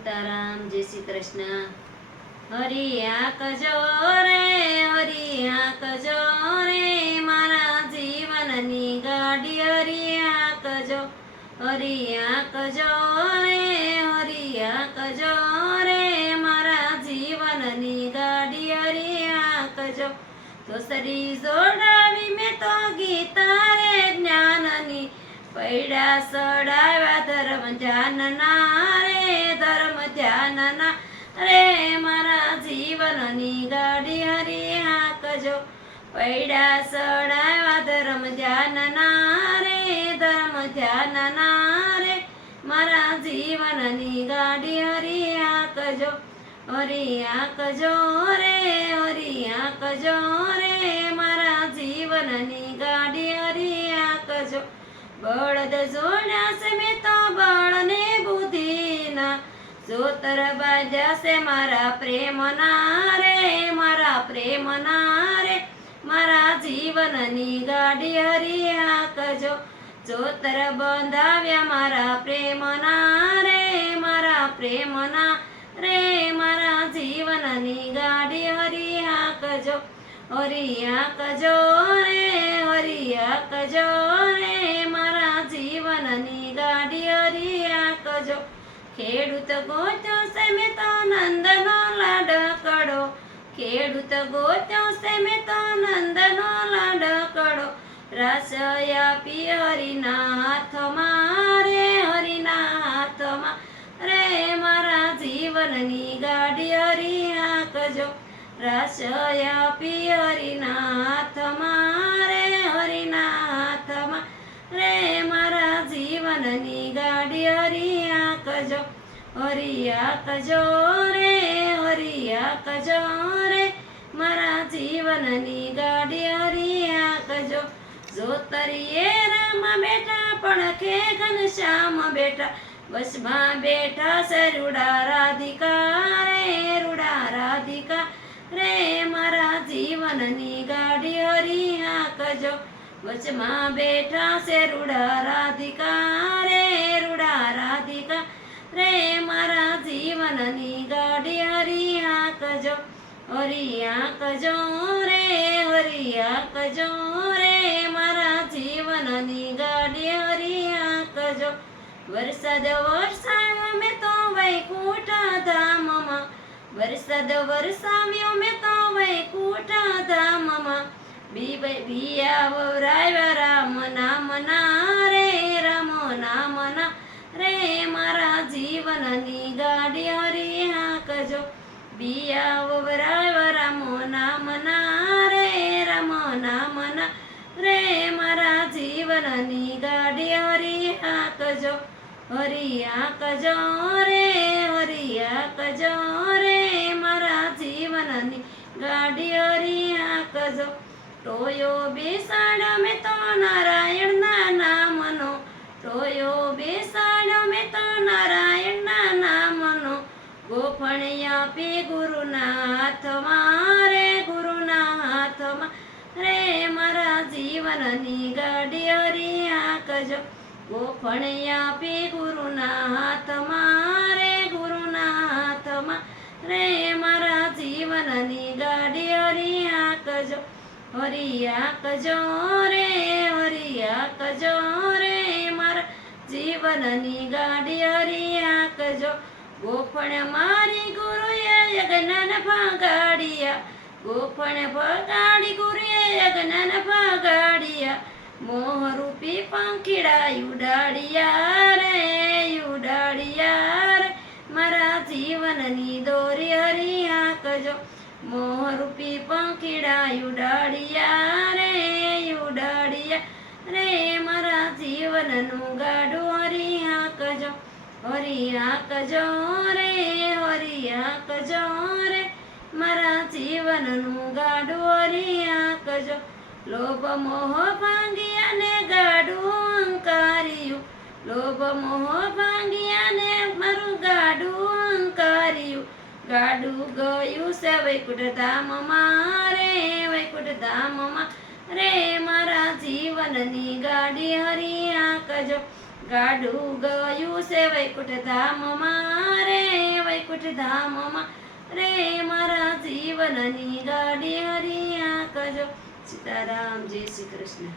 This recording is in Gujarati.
સીતારામ, જય શ્રી કૃષ્ણ. હરી આંકજો રે, હરી આંકજો રે, મારા જીવનની ગાડી હરી આંકજો, હરી આંકજો રે, હરી આંકજો રે, મારા જીવનની ગાડી હરી આંકજો. તો સરી જોડાવી મેં તો ગીતા રે જ્ઞાનની, પૈડા સડાવ્યા ધર્મ ધ્યાનના રે, ધર્મ ધ્યાનના રે, મારા જીવનની ગાડી હરી હાંકજો. પૈડા સડાવ્યા ધર્મ ધ્યાનના રે, ધર્મ ધ્યાનના રે, મારા જીવનની ગાડી હરી હાંકજો, હરી હાંકજો રે, હરી હાંકજો રે, મારા જીવનની ગાડી હરી હાંકજો. બળદ જોડ્યા છે મેં તો બળને બુદ્ધિના, જોતર બાંધ્યા છે મારા પ્રેમના રે, મારા પ્રેમના રે, મારા જીવનની ગાડી હરી હાંકજો. જોતર બંધાવ્યા મારા પ્રેમના રે, મારા પ્રેમના રે, મારા જીવનની ગાડી હરી હાંકજો, હરી હાંકજો રે, હરી હાંકજો રે, મારા જીવનની ગાડી હરી હાંકજો. ખેડૂત ગોત્યો છે મેં તો નંદનો લાડકડો, ખેડૂત ગોત્યો છે મેં તો નંદનો લાડકડો, રાસ આપી હરિના હાથમાં રે, હરિના હાથમાં રે, મારા જીવનની ગાડી હરી હાંકજો. રાસ આપી હરિના હાથમાં રે, હરિના હાથમાં રે, મારા જીવનની ગાડી હરી હાંકજો, હરી હાંકજો રે, હરી હાંકજો રે, મારા જીવનની ગાડી હરી હાંકજો. જોતરીએ રામ બેઠા પણ કે ઘનશ્યામ બેઠા, બસમાં બેઠા છે રૂડા રાધિકા રે, રૂડા રાધિકા રે, મારા જીવનની ગાડી હરી હાંકજો. વચમાં બેઠા છે રૂડા રાધિકા રે, રૂડા રાધિકા રે, મારા જીવનની ગાડી હરી હાંકજો, હરી હાંકજો રે, હરી હાંકજો રે, મારા જીવનની ગાડી હરી હાંકજો. વરસાદ વરસાવ્યો મેં તો વૈકુંઠ ધામમાં, વરસાદ વરસાવ્યો મેં તો વૈકુંઠ ધામમાં, બિયા વવરાવ્યા રામ નામના રે, રામ નામના રે, મારા જીવનની ગાડી હરી હાંકજો. બિયા વવરાવ્યા રામ નામના રે, રામ નામના રે, મારા જીવનની ગાડી હરી હાંકજો, હરી હાંકજો રે, હરી હાંકજો રે, મારા જીવનની ગાડી હરી હાંકજો. ટોયો બેસાડ્યો મેં તો નારાયણના નામનો, ટોયો બેસાડ્યો મેં તો નારાયણના નામનો, ગોફણ આપી ગુરુના હાથમાં રે, ગુરુના હાથમાં રે, મારા જીવનની ગાડી હરી હાંકજો. ગોફણ આપી ગુરુના હાથમાં રે, ગુરુના હાથમાં રે, મારા જીવનની ગાડી હરી હાંકજો, હરી હાંકજો રે, હરી હાંકજો રે, મારા જીવનની ગાડી હરી હાંકજો. ગોફણ મારી ગુરુએ યજ્ઞન ફગાડ્યા, ગોફણ ફગાડી ગુરુએ યજ્ઞન ફગાડ્યા, મોહરૂપી પંખીડા ઉડાડ્યા રે, ઉડાડ્યા રે, મારા જીવનની દોરી હરી હાંકજો. મોહરૂપી પંખીડા ઉડાડ્યા રે, ઉડાડ્યા રે, મારા જીવનનું ગાડું હરી હાંકજો, હરી હાંકજો રે, હરી હાંકજો રે, મારા જીવનનું ગાડું હરી હાંકજો. લોભ મોહ ભાંગ્યા ને ગાડું અંકાર્યું, લોભ મોહ ભાંગ્યા ને મારું ગાડું અંકાર્યું, ગાડું ગયું છે વૈકુંઠ ધામમાં રે, વૈકુંઠ ધામમાં રે, મારા જીવનની ગાડી હરી હાંકજો. ગાડું ગયું છે વૈકુંઠ ધામમાં રે, વૈકુંઠ ધામમાં રે મારા જીવનની ગાડી હરી આંકજો. સીતારામ, જય શ્રી કૃષ્ણ.